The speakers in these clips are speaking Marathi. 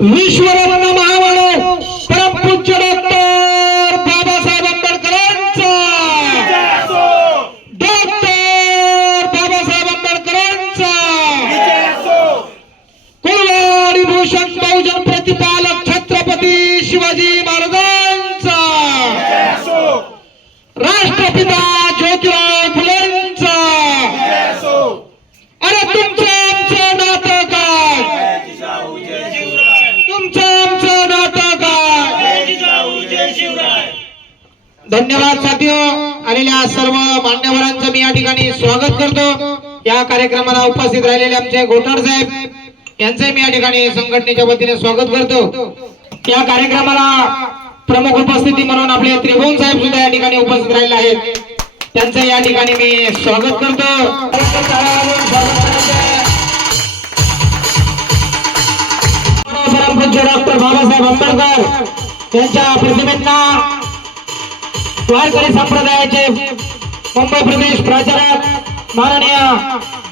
विश्वरत्न धन्यवाद साथियो. आलेल्या सर्व मान्यवरांचं मी या ठिकाणी स्वागत करतो. या कार्यक्रमाला उपस्थित राहिलेले आमचे गोठार साहेब यांचे मी या ठिकाणी संघटनेच्या वतीने स्वागत करतो. या कार्यक्रमाला प्रमुख उपस्थिती म्हणून आपले त्रिभुवन साहेब सुद्धा या ठिकाणी उपस्थित राहिले आहेत. त्यांचं या ठिकाणी मी स्वागत करतो. डॉक्टर बाबासाहेब आंबेडकर यांच्या प्रतिमेंना वारकरी संप्रदायाचे मुंबई प्रदेश प्राचार्य माननीय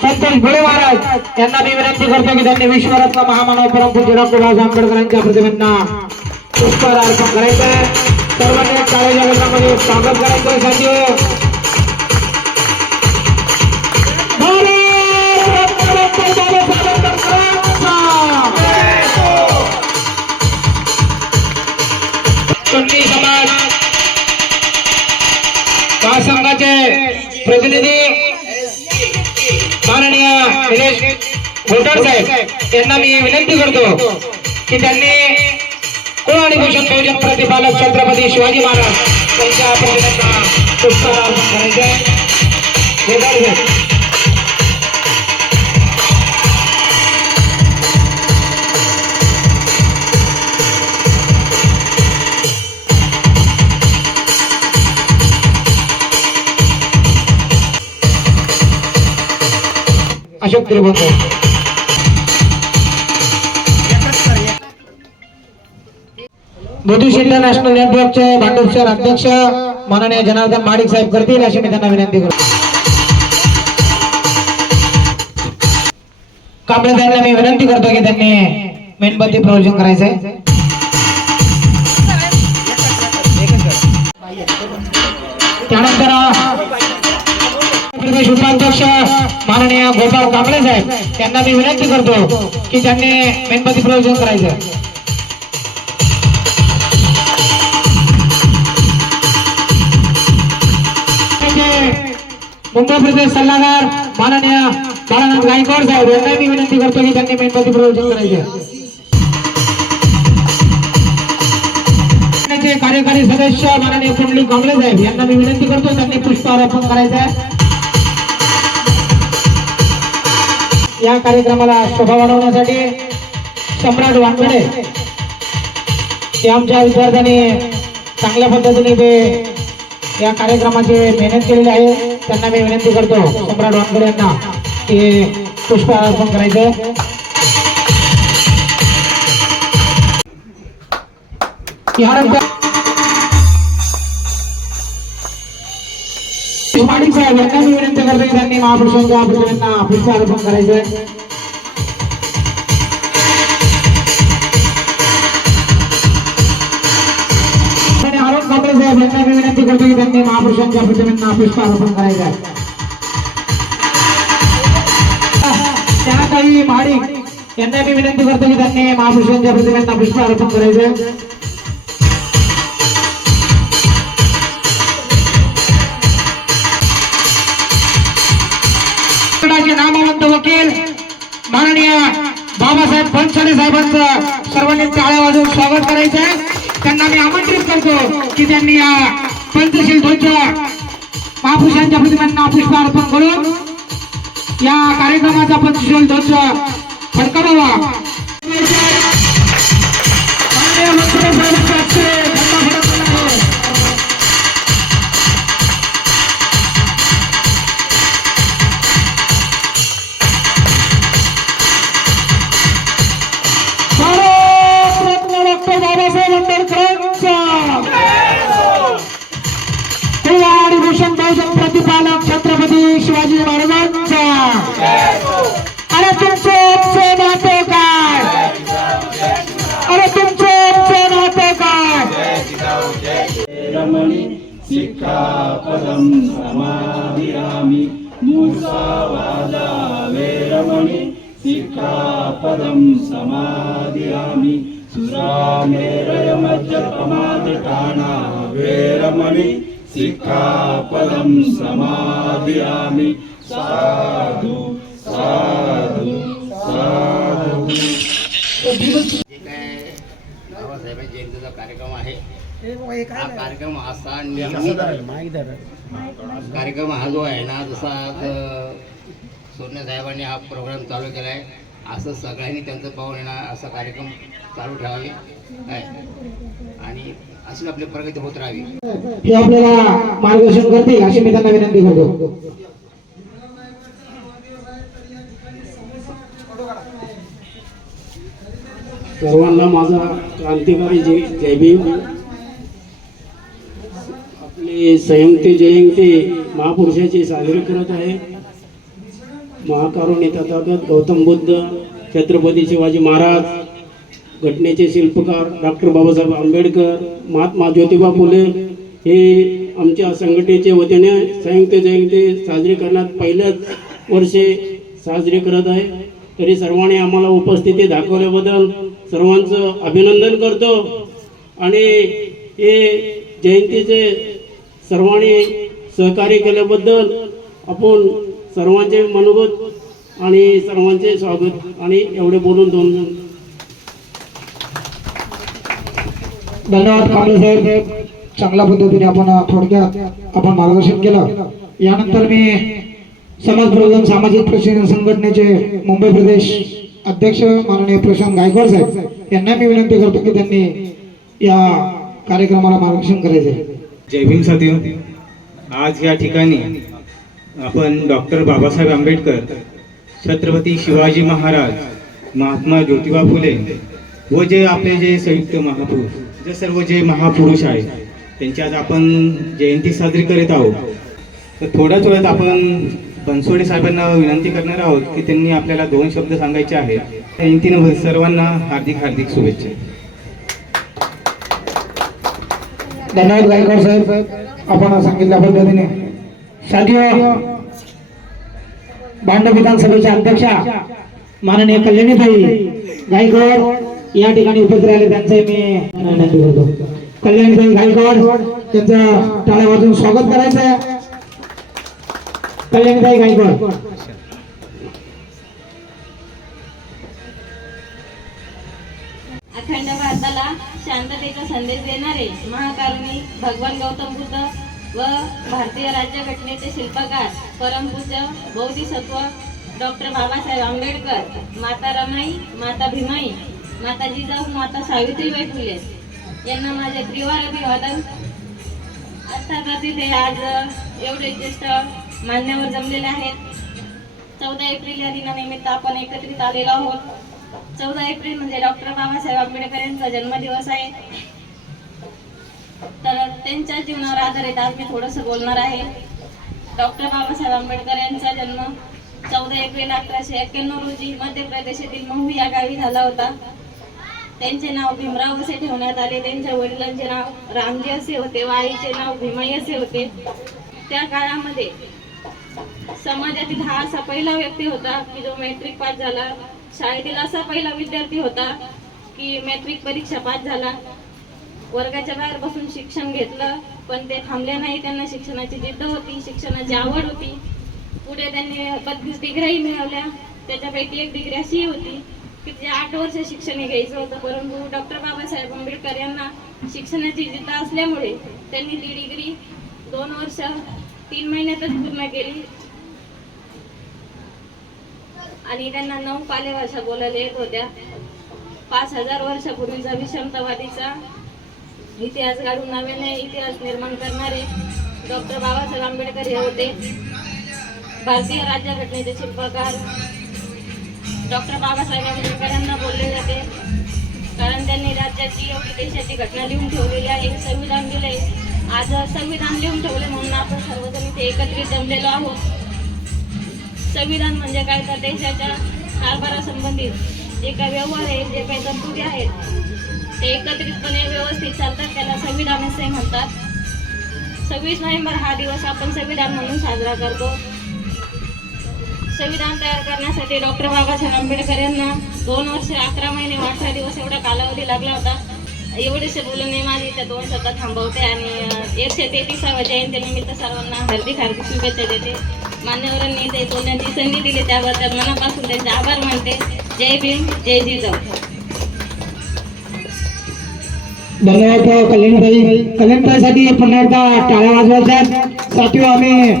संतोष भोळे महाराज यांना मी विनंती करतो की त्यांनी विश्वरत्न महामानव परमपूज्य डॉक्टर बाबासाहेब आंबेडकरांच्या प्रतिमेंना पुष्पहार अर्पण करायचं आहे सर्वांनी काळ्या जगतामध्ये स्वागत करायचं आहे प्रतिनिधी माननीय निलेश घोटाळ साहेब यांना मी विनंती करतो की त्यांनी कोण आणि भूषण बहुजन प्रतिपालक छत्रपती शिवाजी महाराज त्यांच्या प्रतिनिधींना पुष्पहार अर्पण करायचे अशोक त्रिभुवन साहेब. बुद्धिस्ट नॅशनल नेटवर्कचे भांडूप शहर अध्यक्ष माननीय जनार्दन माडिक साहेब करतील अशी मी त्यांना विनंती करतो कांबळे साहेबांना मी विनंती करतो की त्यांनी मेणबत्ती प्रवचन करायचंय त्यानंतर प्रदेश उपाध्यक्ष माननीय गोपाळ कांबळे साहेब त्यांना मी विनंती करतो की त्यांनी मेणबत्ती प्रयोजन करायचं. मुंबई प्रदेश सल्लागार माननीय बाळानाथ गायकवाड साहेब यांना मी विनंती करतो की त्यांनी मेणबत्ती प्रयोजन करायचे. कार्यकारी सदस्य माननीय पुंडलिक कांबळे साहेब यांना मी विनंती करतो त्यांनी पुष्प अर्पण करायचं आहे. या कार्यक्रमाला शोभा वाढवण्यासाठी सम्राट वानकडे ते आमच्या विद्यार्थ्यांनी चांगल्या पद्धतीने ते या कार्यक्रमाची मेहनत केलेली आहे. त्यांना मी विनंती करतो सम्राट वानकडे यांना की पुष्पहार अर्पण करायचं यानंतर यांना मी विनंती करतो की त्यांनी महापुरुषांच्या प्रतिमांना पुष्पहार अर्पण करायचं आणि अरुण कांबळे साहेब यांना मी विनंती करतो की त्यांनी महापुरुषांच्या प्रतिमांना पुष्पहार अर्पण करायचं आहे त्या काही महाडिक यांना मी विनंती करतो की त्यांनी महापुरुषांच्या प्रतिमांना पुष्पहार अर्पण करायचं माननीय बाबासाहेब पंचले साहेबांचं सर्वांनी टाळ्या वाजवून स्वागत करायचं आहे. त्यांना मी आमंत्रित करतो की त्यांनी या पंचशील ध्वज महापुरुषांच्या प्रतिमांना पुष्पार्पण करून या कार्यक्रमाचा पंचशील ध्वज फडकावावा. जे काय जयंतीचा कार्यक्रम आहे हा कार्यक्रम असा नियमित कार्यक्रम हा जो आहे ना जसा आज सोन्या साहेबांनी हा प्रोग्राम चालू केला आहे असं सगळ्यांनी त्यांचं पाहून येणार असा कार्यक्रम चालू ठेवावे काय आणि अशी आपली प्रगती होत राहावी हे आपल्याला मार्गदर्शन करतील अशी मी त्यांना विनंती करतो. सर्वांना माझा क्रांतिकारी जय जय भीम. आपली संयुक्ती जयंती महापुरुषाची साजरी करत आहे. महाकारुणी तथागत गौतम बुद्ध छत्रपती शिवाजी महाराज घटनेचे शिल्पकार डॉक्टर बाबासाहेब आंबेडकर महात्मा ज्योतिबा फुले हे आमच्या संघटनेचे वतीने संयुक्त जयंती साजरी करण्यात पहिल्याच वर्षी साजरी करत आहे. तरी सर्वांनी आम्हाला उपस्थिती दाखवल्याबद्दल सर्वांचं अभिनंदन करतो. आणि हे जयंतीचे सर्वांनी सहकार्य केल्याबद्दल आपण सर्वांचे मनोगत आणि सर्वांचे स्वागत आणि एवढे बोलून दोन धन्यवाद कांबळे साहेब. चांगल्या पद्धतीने आपण थोडक्यात आपण मार्गदर्शन केलं. यानंतर मी समाज प्रबोधन सामाजिक प्रशिक्षण संघटनेचे मुंबई प्रदेश अध्यक्ष माननीय प्रशांत गायकवाड साहेब यांना मी विनंती करतो की त्यांनी या कार्यक्रमाला मार्गदर्शन करायचे. जय भीम सदैव आज या ठिकाणी आपण डॉक्टर बाबासाहेब आंबेडकर छत्रपती शिवाजी महाराज महात्मा ज्योतिबा फुले व जे आपले जे संयुक्त महापुरुष जे सर्व जे महापुरुष आहेत त्यांची आज आपण जयंती साजरी करीत आहोत. तर थोड्याच वेळात आपण बनसोडे साहेबांना विनंती करणार आहोत की त्यांनी आपल्याला दोन शब्द सांगायचे आहेत. जयंतीनं सर्वांना हार्दिक हार्दिक शुभेच्छा. धन्यवाद गायकवाड साहेब. आपण सांगितल्या पद्धतीने. साधीय भांड विधानसभेच्या अध्यक्षा माननीय कल्याणीताई गायकवाड या ठिकाणी उपस्थित राहिले. त्यांचे मी कल्याणीताई गायकवाड त्यांचं टाळ्या वाजून स्वागत करायचं आहे कल्याणीताई गायकवाड. अखंड भारताला शांततेचा संदेश देणारे महाकारुणी भगवान गौतम बुद्ध व भारतीय राज्यघटनेचे शिल्पकार परमपूज्य बौद्धिसत्व डॉक्टर बाबासाहेब आंबेडकर माता रमाई माता भीमाई माता जिजाऊ माता सावित्रीबाई फुले. यांना माझे त्रिवार अभिवादन. अर्थात तिथे आज एवढे ज्येष्ठ मान्यवर जमलेले आहेत. चौदा एप्रिल या दिनानिमित्त आपण एकत्रित आलेलो आहोत. चौदा एप्रिल म्हणजे डॉक्टर बाबासाहेब आंबेडकर यांचा जन्मदिवस आहे. तर त्यांच्या जीवनावर आधारित आज मी थोडंसं बोलणार आहे. डॉक्टर बाबासाहेब आंबेडकर यांचा जन्म चौदा एप्रिल अठराशे एक्क्याण्णव रोजी मध्य प्रदेशातील महू या गावी झाला होता. त्यांचे नाव भीमराव असे ठेवण्यात आले. त्यांच्या वडिलांचे नाव रामजी असे होते. व आईचे नाव भीमाई असे होते. त्या काळामध्ये समाजातील हा असा पहिला व्यक्ती होता की जो मॅट्रिक पास झाला. शाळेतील असा पहिला विद्यार्थी होता की मॅट्रिक परीक्षा पास झाला. वर्गाच्या बाहेर बसून शिक्षण घेतलं पण ते थांबले नाही. त्यांना शिक्षणाची जिद्द होती शिक्षणाची आवड होती. पुढे त्यांनी बत्तीस डिग्र्याही मिळवल्या. त्याच्यापैकी एक डिग्री अशी होती की जे आठ वर्ष शिक्षण घ्यायचं होतं. परंतु डॉक्टर बाबासाहेब आंबेडकर यांना शिक्षणाची जिद्द असल्यामुळे त्यांनी ती डिग्री दोन वर्ष तीन महिन्यातच पूर्ण केली. आणि त्यांना नऊ पालेभाषा बोलायला येत होत्या. पाच हजार वर्षापूर्वीचा विषमतावादीचा इतिहास घालून नव्याने इतिहास निर्माण करणारे डॉक्टर बाबासाहेब आंबेडकर हे होते. भारतीय राज्यघटनेचे शिल्पकार डॉक्टर बाबासाहेब आंबेडकर यांना बोलले जाते. कारण त्यांनी राज्याची एवढी देशाची घटना लिहून ठेवलेली आहे. संविधान दिले आज संविधान लिहून ठेवले म्हणून आपण सर्वजण इथे एकत्रित जमलेलो आहोत. संविधान म्हणजे काय? तर देशाच्या कारभारासंबंधित जे काही व्यवहार आहेत जे काही तरतुदी आहेत ते एकत्रितपणे व्यवस्थित चालतात. त्याला संविधान असे म्हणतात. सव्वीस नोव्हेंबर हा दिवस आपण संविधान म्हणून साजरा करतो. संविधान तयार करण्यासाठी डॉक्टर बाबासाहेब आंबेडकर यांना दोन वर्ष अकरा महिने अठरा दिवस एवढा कालावधी लागला होता. एवढेसे बोलणे माझी त्या दोन शब्दात थांबवते आणि एकशे तेहतीसाव्या जयंतीनिमित्त सर्वांना हार्दिक हार्दिक शुभेच्छा देते. मान्यवरांनी ते बोलण्याची संधी दिली त्याबद्दल मनापासून त्यांचे आभार मानते. जय भीम जय जिजाऊ. धन्यवाद कल्याणताई कल्याणताईसाठी पुन्हा एकदा टाळ्या वाजवायच्या. साथी आम्ही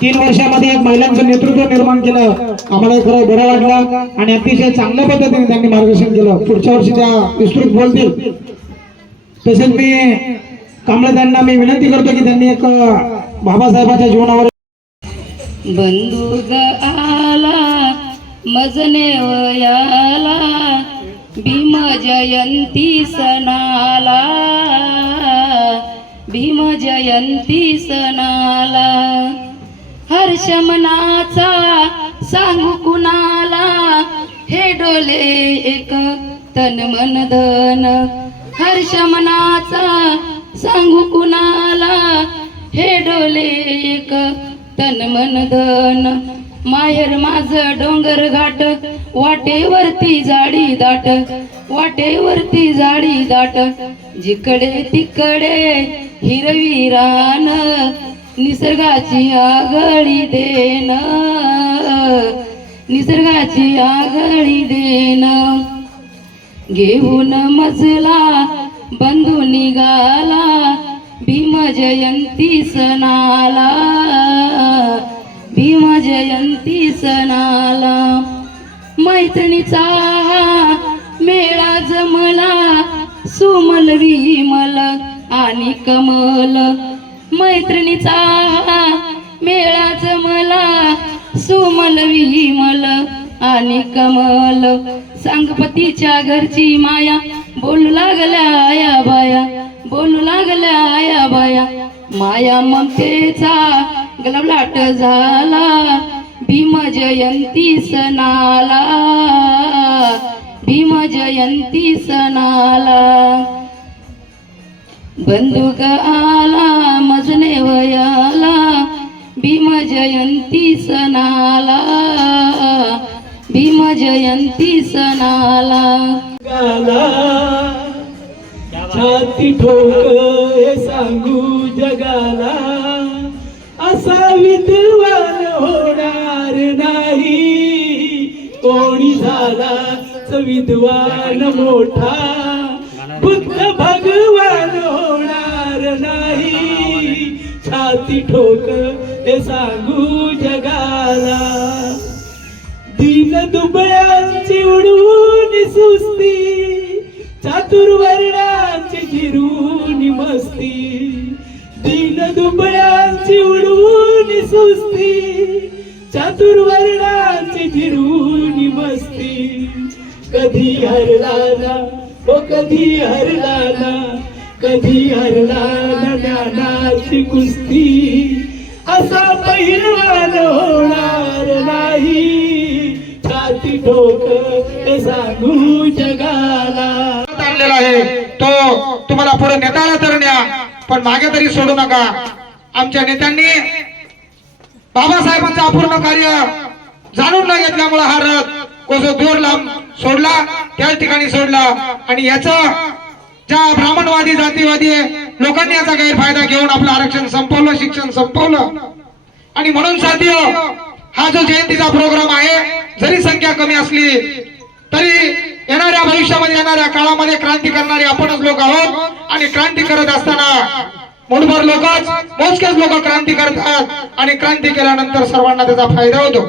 तीन वर्षामध्ये एक महिलांचं नेतृत्व निर्माण केलं. आम्हाला खरं बरं वाटलं आणि अतिशय चांगल्या पद्धतीने त्यांनी मार्गदर्शन केलं. पुढच्या वर्षी त्या विस्तृत बोलतील. तसेच मी कांबळे मी विनंती करतो की त्यांनी एक बाबासाहेबांच्या जीवनावर बंधुग आला मजने वयाला भीम जयंती सणाला भीम जयंती सणाला. हर्ष मनाचा सांगू कुणाला हे डोले एक तन मन धन. हर्ष मनाचा सांगू कुणाला हे डोले एक तन मन धन. माहेर माझ डोंगर घाट वाटेवरती जाडी दाट. वाटेवरती जाडी दाट. जिकडे तिकडे हिरवी रान निसर्गाची आगळी देन निसर्गाची आगळी देन घेऊन मजला बंधू निघाला. भीम जयंती सणाला भीम जयंती सणाला मैत्रिणीचा मेळा जमला सुमल विमल आणि कमल. मैत्रिणीचा मेळा जमला सुमल विमल आणि कमल. सांगपतीच्या घरची माया बोलू लागल्या या बाया. बोलू लागल्या आया बाया. माया ममतेचा गलबलाट झाला. भीम जयंती सणाला. भीम जयंती सणाला. बंदूक आला मजने वयाला. भीम जयंती सणाला. भीम जयंती सणाला. छाती ठोक हे सांगू जगाला असा विद्वान होणार नाही. कोणी झाला विद्वान मोठा बुद्ध भगवान होणार नाही. छाती ठोक हे सांगू जगाला. दिन दुबळ्यांची उडवून सुस्ती चातुर्वर्णाची जिरून मस्ती दीन दुबळ्यांची उडवून सुस्ती चातुर्वर्णांची जिरून मस्ती. कधी हरला ना हो कधी हरला ना कधी हरला ना ज्ञानाची कुस्ती. असा पहिलवान होणार नाही. छाती ठोक सांगू जगाला. आहे. तो तुम्हाला पुढे नेताला तर न्या पण मागे तरी सोडू नका. आमच्या नेत्यांनी बाबासाहेबांचं अपूर्ण कार्य जाणून न घेतल्यामुळे हा रथ कोसो दूर लांब सोडला त्याच ठिकाणी सोडला. आणि याचा ज्या ब्राह्मणवादी जातीवादी लोकांनी याचा गैरफायदा घेऊन आपलं आरक्षण संपवलं शिक्षण संपवलं. आणि म्हणून साध्य हा जो जयंतीचा प्रोग्राम आहे जरी संख्या कमी असली तरी येणाऱ्या भविष्यामध्ये येणाऱ्या काळामध्ये क्रांती करणारे आपणच लोक आहोत. आणि क्रांती करत असताना मुठभर लोकच मोजकेच लोक क्रांती करतात. आणि क्रांती केल्यानंतर सर्वांना त्याचा फायदा होतो.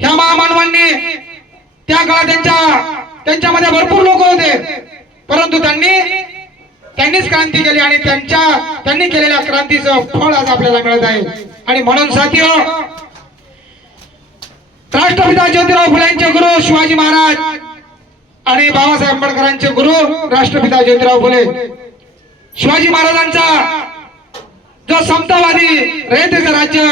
ह्या महामानवांनी त्या काळात त्यांच्या त्यांच्यामध्ये भरपूर लोक होते. परंतु त्यांनी त्यांनीच क्रांती केली आणि त्यांच्या त्यांनी केलेल्या क्रांतीचं फळ आज आपल्याला मिळत आहे. आणि म्हणून साथी राष्ट्रपिता ज्योतिराव फुलेंचे गुरु शिवाजी महाराज आणि बाबासाहेब आंबेडकरांचे गुरु राष्ट्रपिता ज्योतिराव फुले. शिवाजी महाराजांचा जो समतावादी रयतेचं राज्य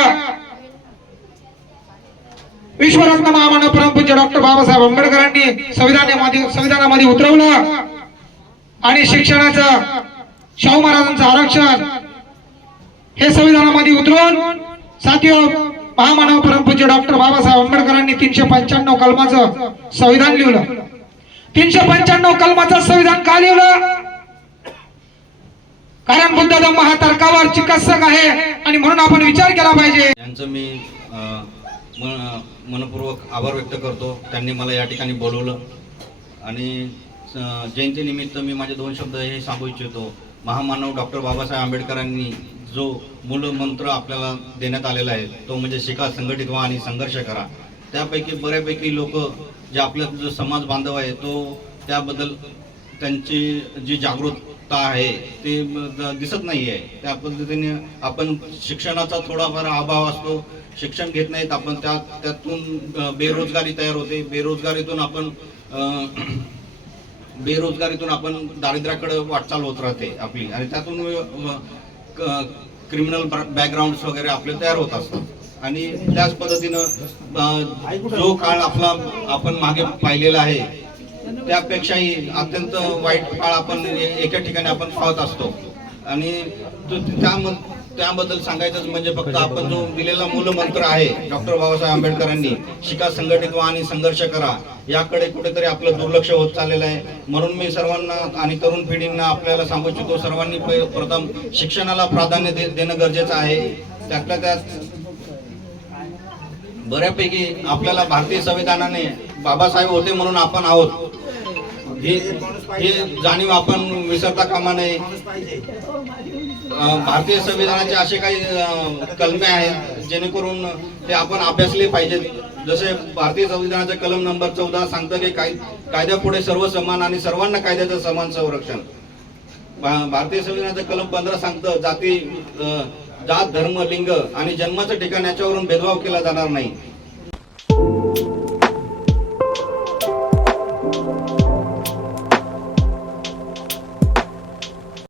विश्वरत्न महामानव परमपूज्य डॉक्टर बाबासाहेब आंबेडकरांनी संविधानामध्ये संविधानामध्ये उतरवलं आणि शिक्षणाचं शाहू महाराजांचं आरक्षण हे संविधानामध्ये उतरवून साथियो महामानव परमपूज्य डॉक्टर बाबासाहेब आंबेडकरांनी तीनशे पंच्याण्णव कलमाचं संविधान लिहिलं. तीनशे पंच्याण्णव कलमाचं संविधान का लिहिलं? कारण बुद्ध धम्म हा तर्कावर चिकित्सक आहे आणि म्हणून आपण विचार केला पाहिजे. यांचं मी मनपूर्वक आभार व्यक्त करतो. त्यांनी मला या ठिकाणी बोलवलं. आणि जयंती जयंतीनिमित्त मी माझे दोन शब्द हे सांगू इच्छितो. महामानव डॉक्टर बाबासाहेब आंबेडकरांनी जो मूलमंत्र आपल्याला देण्यात आलेला आहे तो म्हणजे शिका संघटित व्हा आणि संघर्ष करा. त्यापैकी बऱ्यापैकी लोक जे आपला जो समाज बांधव आहे तो त्याबद्दल त्यांची जी जागरूकता आहे ते दिसत नाही आहे त्या पद्धतीने आपण शिक्षणाचा थोडाफार अभाव असतो. शिक्षण घेत नाहीत आपण त्या त्यातून बेरोजगारी तयार होते. बेरोजगारीतून आपण बेरोजगारीतून आपण दारिद्र्याकडे वाटचाल होत राहते आपली. आणि त्यातून क्रिमिनल बॅकग्राऊंड वगैरे आपले तयार होत असतात. आणि त्याच पद्धतीनं जो काळ आपला आपण मागे पाहिलेला आहे त्यापेक्षाही अत्यंत वाईट काळ आपण एका ठिकाणी आपण पाहत असतो. आणि त्याम- त्याबद्दल सांगायचंच म्हणजे फक्त आपण जो दिलेला मूलमंत्र आहे डॉक्टर बाबासाहेब आंबेडकरांनी शिका संघटित व्हा आणि संघर्ष करा याकडे कुठेतरी आपलं दुर्लक्ष होत चाललेलं आहे. म्हणून मी सर्वांना आणि तरुण पिढींना आपल्याला सांगू इच्छितो सर्वांनी प्रथम शिक्षणाला प्राधान्य दे- देणं गरजेचं आहे. त्यातल्या त्यात बऱ्यापैकी आपल्याला भारतीय संविधानाने बाबासाहेब होते म्हणून आपण आहोत. हे जाणीव आपण विसरता कामा नये. भारतीय संविधानाचे असे काही कलमे आहेत जेणेकरून ते आपण अभ्यासले पाहिजेत. जसे भारतीय संविधानाचे कलम नंबर चौदा सांगतं की काय कायद्यापुढे सर्व समान आणि सर्वांना कायद्याचं समान संरक्षण. भारतीय संविधानाचं कलम पंधरा सांगतं जाती जात धर्म लिंग आणि जन्माचं ठिकाण याच्यावरून भेदभाव केला जाणार नाही.